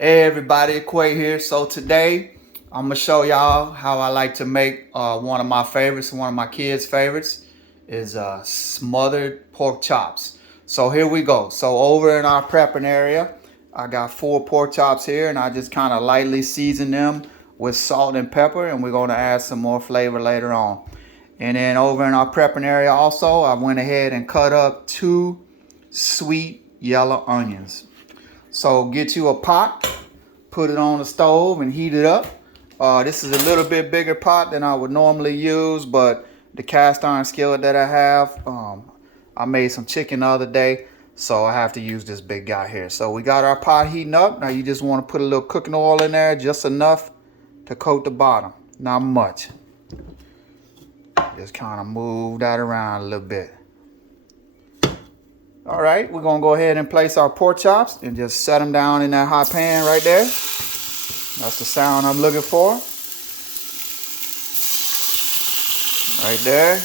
Hey everybody, Quay here. So today I'm gonna show y'all how I like to make one of my favorites, one of my kids' favorites is smothered pork chops. So here we go. So over in our prepping area, I got 4 pork chops here and I just kind of lightly season them with salt and pepper, and we're gonna add some more flavor later on. And then over in our prepping area also, I went ahead and cut up 2 sweet yellow onions. So get you a pot, put it on the stove and heat it up. This is a little bit bigger pot than I would normally use, but the cast iron skillet that I have, I made some chicken the other day, so I have to use this big guy here. So we got our pot heating up. Now you just want to put a little cooking oil in there, just enough to coat the bottom, not much. Just kind of move that around a little bit. All right, we're gonna go ahead and place our pork chops and just set them down in that hot pan right there. That's the sound I'm looking for. Right there.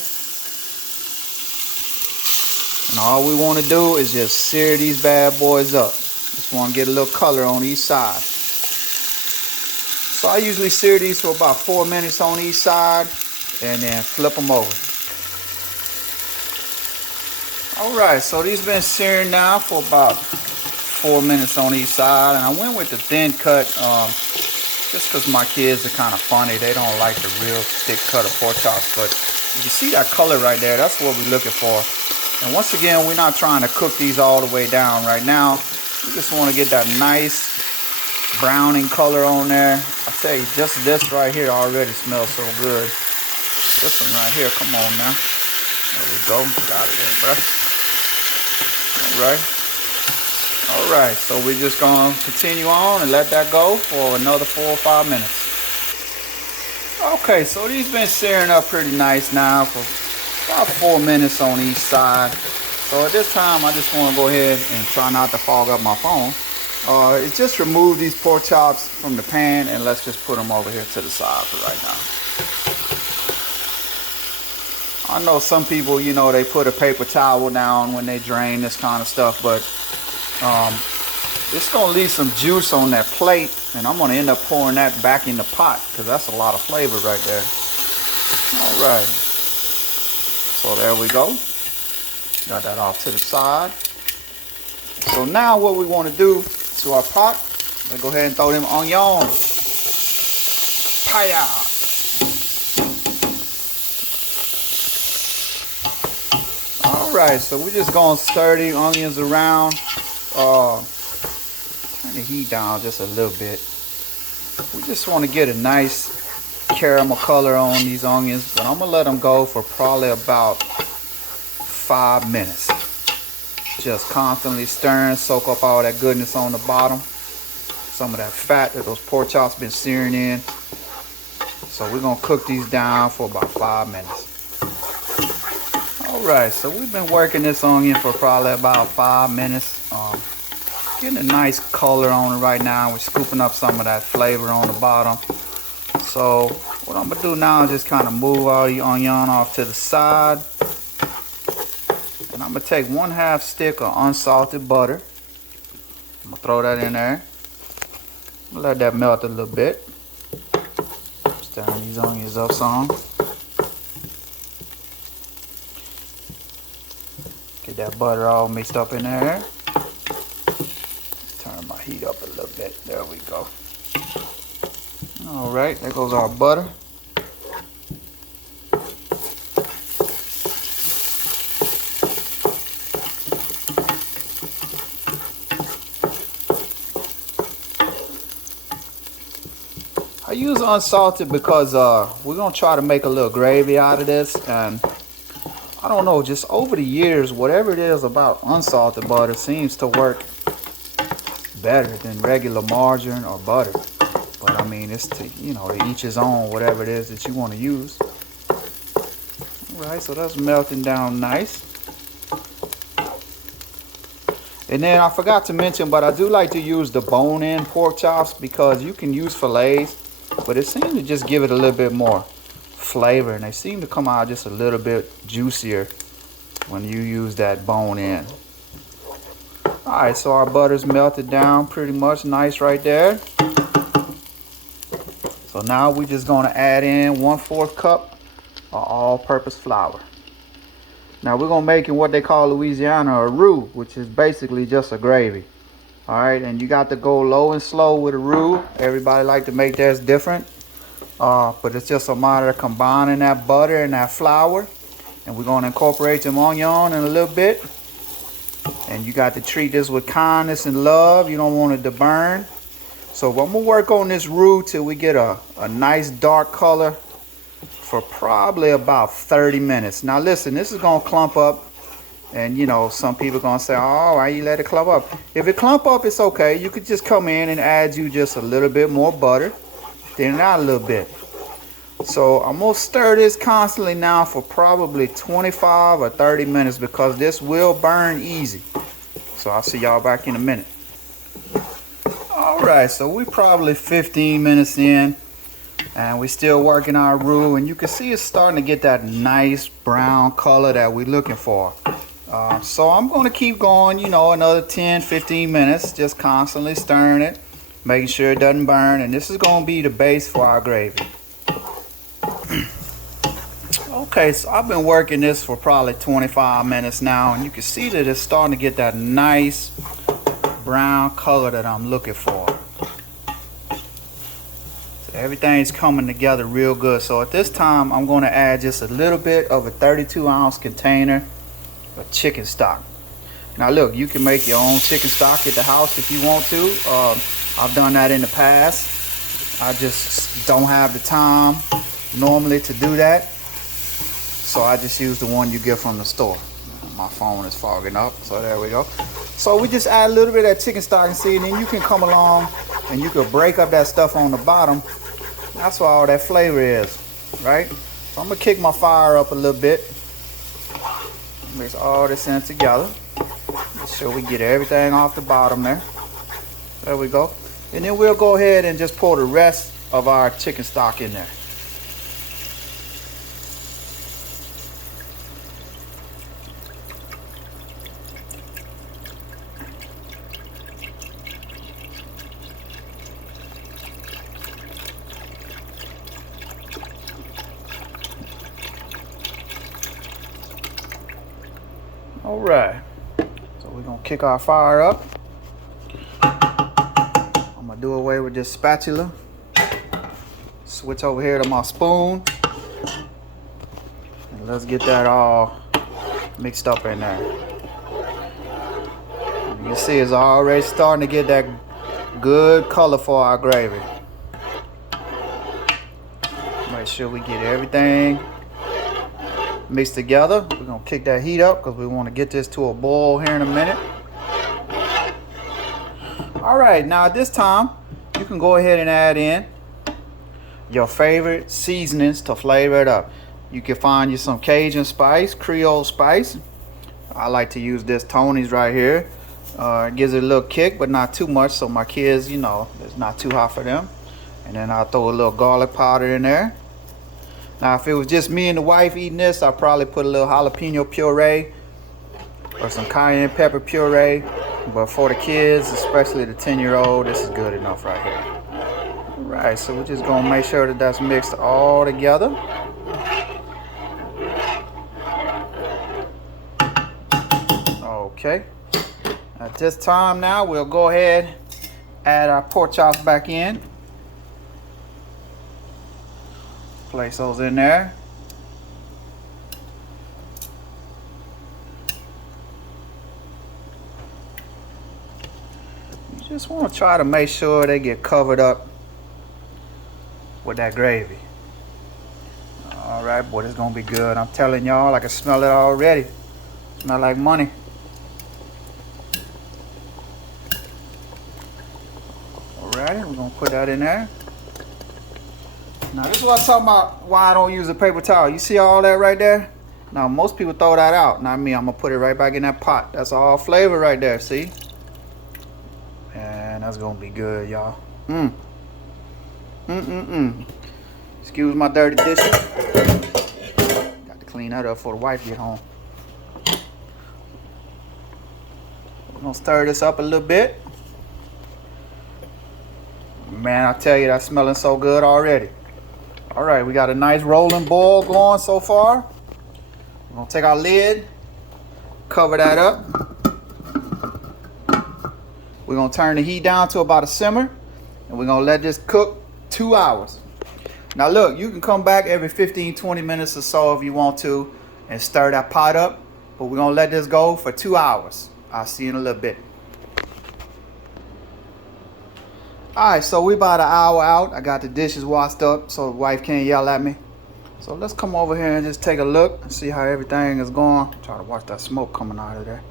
And all we want to do is just sear these bad boys up. Just want to get a little color on each side. So I usually sear these for about 4 minutes on each side and then flip them over. Alright, so these been searing now for about 4 minutes on each side, and I went with the thin cut just because my kids are kind of funny. They don't like the real thick cut of pork chops, but you can see that color right there. That's what we're looking for. And once again, we're not trying to cook these all the way down right now. We just want to get that nice browning color on there. I tell you, just this right here already smells so good. This one right here, come on now. There we go, got it in, bro. All right, so we're just gonna continue on and let that go for another 4 or 5 minutes. Okay, so these been searing up pretty nice now for about 4 minutes on each side. So at this time, I just want to go ahead and try not to fog up my phone. It's just remove these pork chops from the pan and let's just put them over here to the side for right now. I know some people, you know, they put a paper towel down when they drain this kind of stuff, but it's gonna leave some juice on that plate, and I'm gonna end up pouring that back in the pot because that's a lot of flavor right there. All right, so there we go. Got that off to the side. So now what we want to do to our pot, let's go ahead and throw them onions. Paya. Alright, so we're just gonna stir the onions around. Turn the heat down just a little bit. We just want to get a nice caramel color on these onions, but I'm gonna let them go for probably about 5 minutes. Just constantly stirring, soak up all that goodness on the bottom. Some of that fat that those pork chops been searing in. So we're gonna cook these down for about 5 minutes. Alright, so we've been working this onion for probably about 5 minutes. Getting a nice color on it right now. We're scooping up some of that flavor on the bottom. So what I'm going to do now is just kind of move all the onion off to the side. And I'm going to take 1/2 stick of unsalted butter. I'm going to throw that in there. Let that melt a little bit. Stirring these onions up some. Get that butter all mixed up in there. Turn my heat up a little bit. There we go. All right, there goes our butter. I use unsalted because we're gonna try to make a little gravy out of this, and I don't know, just over the years, whatever it is about unsalted butter seems to work better than regular margarine or butter. But I mean, it's to, you know, to each his own, whatever it is that you want to use. All right, so that's melting down nice. And then I forgot to mention, but I do like to use the bone-in pork chops because you can use fillets, but it seems to just give it a little bit more flavor, and they seem to come out just a little bit juicier when you use that bone in. All right, so our butter's melted down pretty much nice right there. So now we're just gonna add in 1/4 cup of all-purpose flour. Now we're gonna make in what they call Louisiana a roux, which is basically just a gravy. All right, and you got to go low and slow with a roux. Everybody like to make theirs different, but it's just a matter of combining that butter and that flour, and we're gonna incorporate them onion in a little bit. And you got to treat this with kindness and love. You don't want it to burn. So I'm gonna work on this roux till we get a nice dark color for probably about 30 minutes. Now listen, this is gonna clump up, and you know, some people gonna say, oh, why you let it clump up? If it clump up, it's okay. You could just come in and add you just a little bit more butter, thin it out a little bit. So I'm gonna stir this constantly now for probably 25 or 30 minutes because this will burn easy. So I'll see y'all back in a minute. All right, so we probably 15 minutes in, and we're still working our roux, and you can see it's starting to get that nice brown color that we're looking for. So I'm going to keep going, you know, another 10-15 minutes, just constantly stirring it, making sure it doesn't burn, and this is going to be the base for our gravy. Okay, so I've been working this for probably 25 minutes now, and you can see that it's starting to get that nice brown color that I'm looking for. So everything's coming together real good. So at this time, I'm going to add just a little bit of a 32-ounce container of chicken stock. Now look, you can make your own chicken stock at the house if you want to. I've done that in the past. I just don't have the time normally to do that, so I just use the one you get from the store. My phone is fogging up, so there we go. So we just add a little bit of that chicken stock, and see, and then you can come along and you can break up that stuff on the bottom. That's where all that flavor is, right? So I'm gonna kick my fire up a little bit, mix all this in together, make sure we get everything off the bottom there. There we go. And then we'll go ahead and just pour the rest of our chicken stock in there. All right, so we're gonna kick our fire up. I'm gonna do away with this spatula. Switch over here to my spoon. And let's get that all mixed up in there. You can see it's already starting to get that good color for our gravy. Make sure we get everything mixed together. We're gonna kick that heat up because we want to get this to a boil here in a minute. All right, now at this time you can go ahead and add in your favorite seasonings to flavor it up. You can find you some Cajun spice, Creole spice. I like to use this Tony's right here. It gives it a little kick, but not too much, so my kids, you know, it's not too hot for them. And then I'll throw a little garlic powder in there. Now, if it was just me and the wife eating this, I'll probably put a little jalapeno puree or some cayenne pepper puree. But for the kids, especially the 10-year-old, this is good enough right here. All right, so we're just gonna make sure that that's mixed all together. Okay. At this time now, we'll go ahead, add our pork chops back in. Place those in there. You just want to try to make sure they get covered up with that gravy. All right, boy, it's gonna be good. I'm telling y'all, I can smell it already. Smell like money. All right, we're gonna put that in there. Now this is what I'm talking about, why I don't use a paper towel. You see all that right there? Now most people throw that out. Not me, I'm gonna put it right back in that pot. That's all flavor right there, see? And that's gonna be good, y'all. Excuse my dirty dishes. Got to clean that up before the wife get home. gonna stir this up a little bit. Man, I tell you, that's smelling so good already. All right, we got a nice rolling boil going so far. We're gonna take our lid, cover that up. We're gonna turn the heat down to about a simmer, and we're gonna let this cook 2 hours. Now look, you can come back every 15-20 minutes or so if you want to and stir that pot up, but we're gonna let this go for 2 hours. I'll see you in a little bit. All right, so we about an hour out. I got the dishes washed up so the wife can't yell at me. So let's come over here and just take a look and see how everything is going. Try to watch that smoke coming out of there.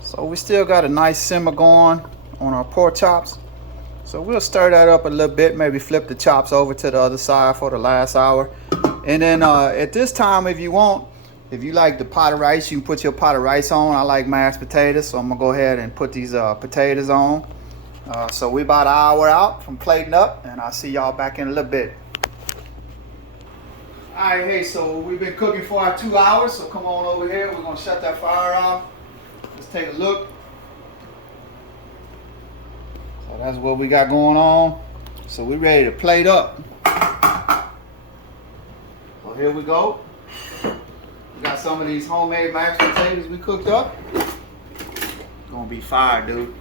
So we still got a nice simmer going on our pork chops. So we'll stir that up a little bit, maybe flip the chops over to the other side for the last hour. And then at this time, if you want, if you like the pot of rice, you can put your pot of rice on. I like mashed potatoes, so I'm gonna go ahead and put these potatoes on. So we about an hour out from plating up, and I'll see y'all back in a little bit. All right, hey, so we've been cooking for our 2 hours, so come on over here. We're gonna shut that fire off. Let's take a look. So that's what we got going on. So we're ready to plate up. So here we go. We got some of these homemade mashed potatoes we cooked up. Gonna be fire, dude.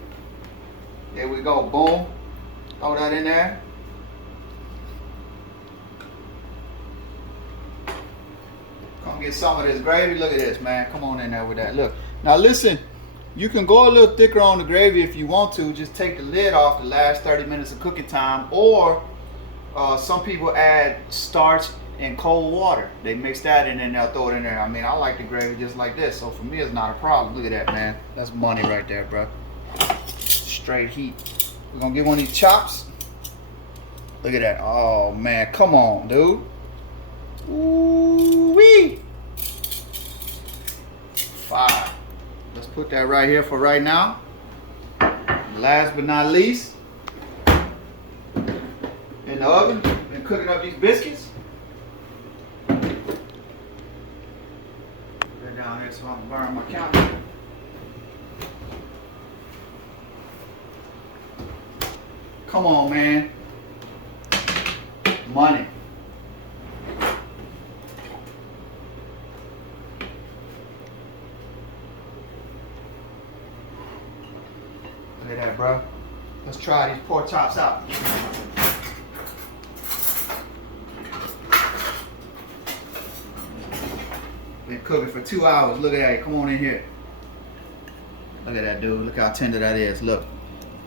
There we go, boom. Throw that in there. Come get some of this gravy. Look at this, man. Come on in there with that. Look. Now listen, you can go a little thicker on the gravy if you want to. Just take the lid off the last 30 minutes of cooking time. Or some people add starch and cold water. They mix that in and they'll throw it in there. I mean, I like the gravy just like this. So for me, it's not a problem. Look at that, man. That's money right there, bro. Straight heat. We're gonna get one of these chops. Look at that. Oh man, come on, dude. Ooh wee. Fire. Let's put that right here for right now. Last but not least, in the oven, been cooking up these biscuits. They're down there so I don't burn my counter. Come on, man. Money. Look at that, bro. Let's try these pork chops out. Been cooking for 2 hours. Look at that. Come on in here. Look at that, dude. Look how tender that is. Look.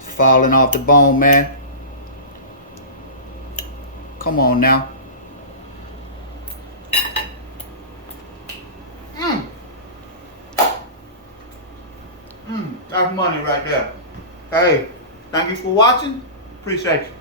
Falling off the bone, man. Come on now. That's money right there. Hey, thank you for watching. Appreciate you.